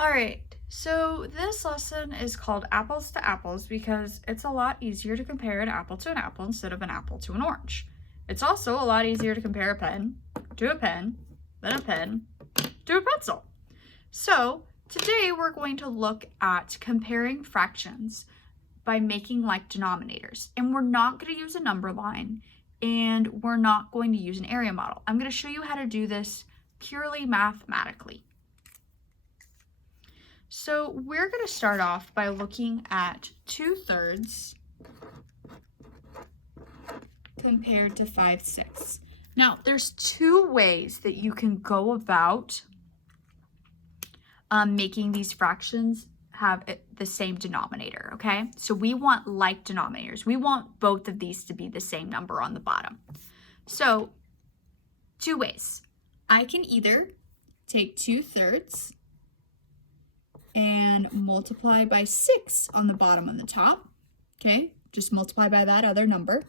All right, so this lesson is called Apples to Apples because it's a lot easier to compare an apple to an apple instead of an apple to an orange. It's also a lot easier to compare a pen to a pen than a pen to a pencil. So today we're going to look at comparing fractions by making like denominators. And we're not going to use a number line and we're not going to use an area model. I'm going to show you how to do this purely mathematically. So we're going to start off by looking at 2/3 compared to 5/6. Now, there's two ways that you can go about making these fractions have the same denominator, okay? So we want like denominators. We want both of these to be the same number on the bottom. So, two ways. I can either take 2/3 and multiply by 6 on the bottom and the top, okay? Just multiply by that other number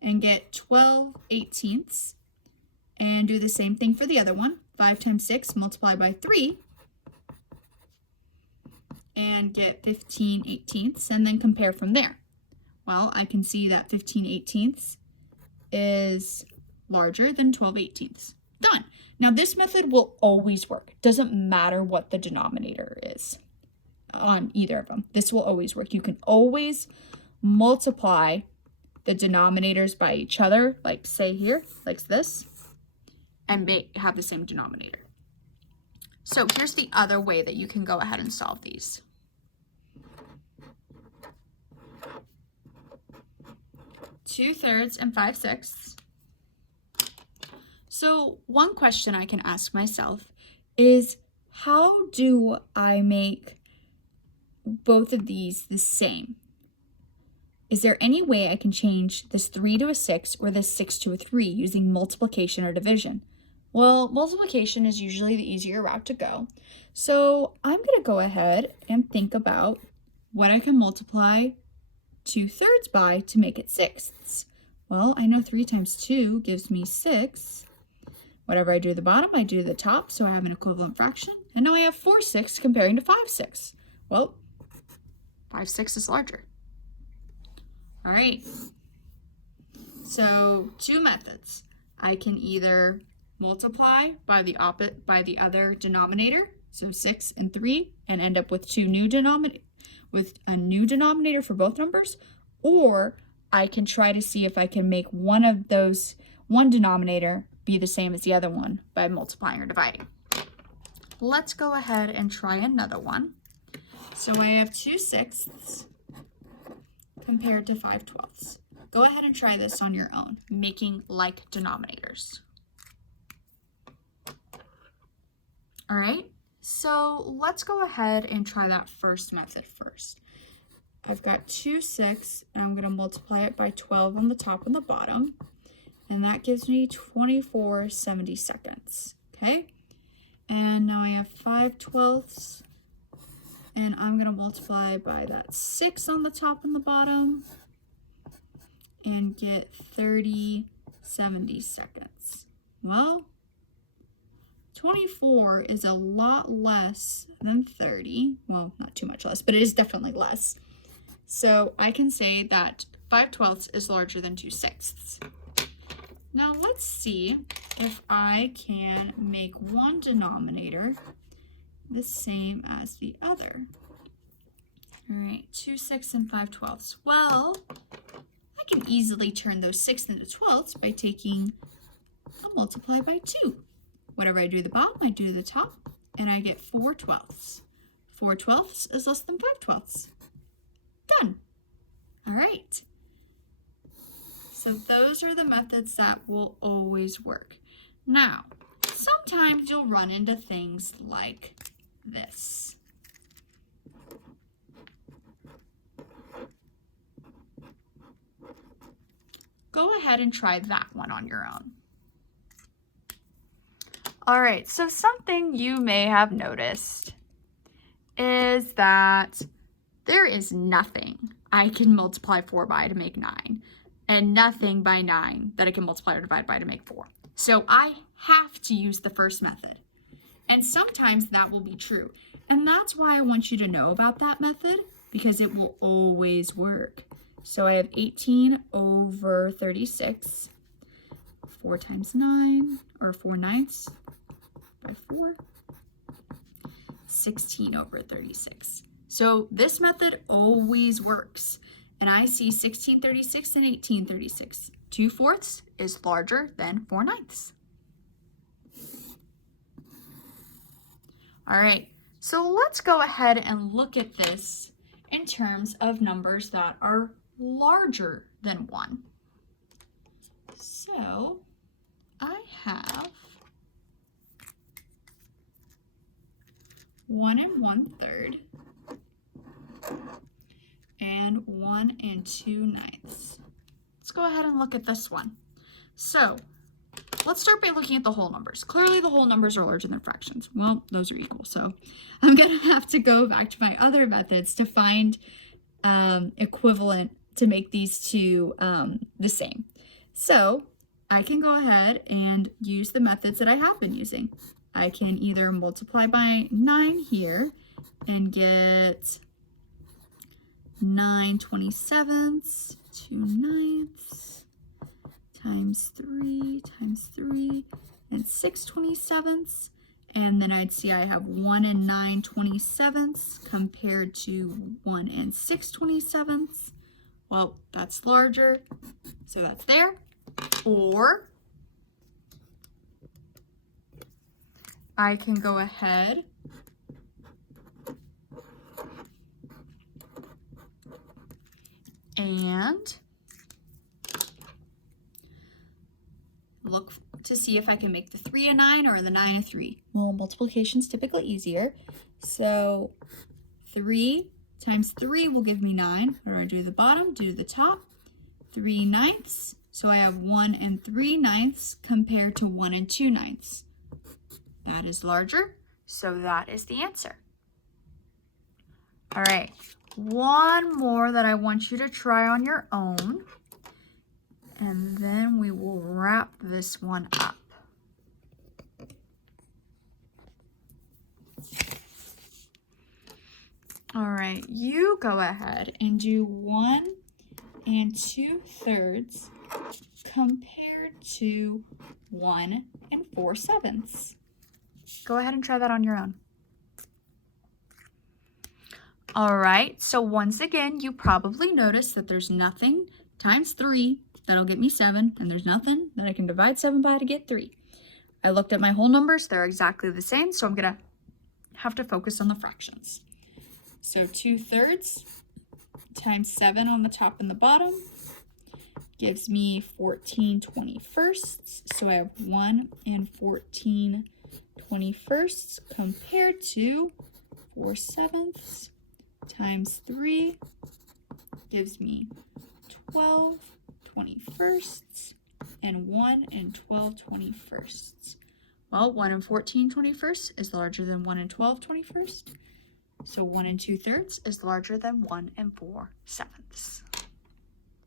and get 12/18, and do the same thing for the other one. 5 times 6, multiply by 3, and get 15/18, and then compare from there. Well, I can see that 15/18 is larger than 12/18. Done. Now this method will always work. Doesn't matter what the denominator is on either of them. This will always work. You can always multiply the denominators by each other, like say here, like this, and have the same denominator. So here's the other way that you can go ahead and solve these. Two-thirds and 5/6. So one question I can ask myself is, how do I make both of these the same? Is there any way I can change this 3 to a 6 or this 6 to a 3 using multiplication or division? Well, multiplication is usually the easier route to go. So I'm going to go ahead and think about what I can multiply 2/3 by to make it 6ths. Well, I know 3 times 2 gives me 6. Whatever I do at the bottom, I do at the top, so I have an equivalent fraction. And now I have 4/6 comparing to 5/6. Well, 5/6 is larger. All right. So two methods. I can either multiply by the other denominator, so 6 and 3, and end up with a new denominator for both numbers, or I can try to see if I can make one denominator be the same as the other one by multiplying or dividing. Let's go ahead and try another one. So I have 2/6 compared to 5/12. Go ahead and try this on your own, making like denominators. All right, so let's go ahead and try that first method first. I've got 2/6, and I'm going to multiply it by 12 on the top and the bottom, and that gives me 24/72, okay? And now I have 5/12, and I'm going to multiply by that 6 on the top and the bottom, and get 30/72. Well, 24 is a lot less than 30. Well, not too much less, but it is definitely less. So I can say that 5/12 is larger than 2/6. Now let's see if I can make one denominator the same as the other. All right, 2/6 and 5/12. Well, I can easily turn those 6 into 12ths by taking a multiply by 2. Whatever I do at the bottom, I do at the top, and I get 4/12. 4/12 is less than 5/12. Done. All right. So those are the methods that will always work. Now, sometimes you'll run into things like this. Go ahead and try that one on your own. All right, so something you may have noticed is that there is nothing I can multiply 4 by to make 9, and nothing by 9 that I can multiply or divide by to make 4. So I have to use the first method. And sometimes that will be true. And that's why I want you to know about that method, because it will always work. So I have 18 over 36, 4 times 9, or 4 ninths by 4, 16 over 36. So this method always works. And I see 16/36 and 18/36. 2/4 is larger than 4 ninths. All right, so let's go ahead and look at this in terms of numbers that are larger than 1. So I have 1 1/3 and 1 2/9. Let's go ahead and look at this one. So let's start by looking at the whole numbers. Clearly the whole numbers are larger than fractions. Well, those are equal, so I'm gonna have to go back to my other methods to find equivalent to make these two the same. So I can go ahead and use the methods that I have been using. I can either multiply by 9 here and get 9 27ths, 2 ninths, times 3, and 6 27ths. And then I'd see I have 1 9 27ths compared to 1 6 27ths. Well, that's larger, so that's there. Or I can go ahead and look to see if I can make the 3 a 9 or the 9 a 3. Well, multiplication's typically easier. So 3 times 3 will give me 9. What do I do to the bottom? Do to the top. 3 ninths. So I have 1 3 ninths compared to 1 2 ninths. That is larger, so that is the answer. All right, one more that I want you to try on your own, and then we will wrap this one up. All right, you go ahead and do 1 2/3 compared to 1 4/7. Go ahead and try that on your own. All right, so once again, you probably noticed that there's nothing times 3 that'll get me 7, and there's nothing that I can divide 7 by to get 3. I looked at my whole numbers, they're exactly the same, so I'm gonna have to focus on the fractions. So 2/3 times 7 on the top and the bottom gives me 14 21st. So I have 1 14 21st compared to 4/7 times 3 gives me 12 21st and 1 12 21st. Well, 1 14 21st is larger than 1 12 21st. So 1 2/3 is larger than 1 4/7.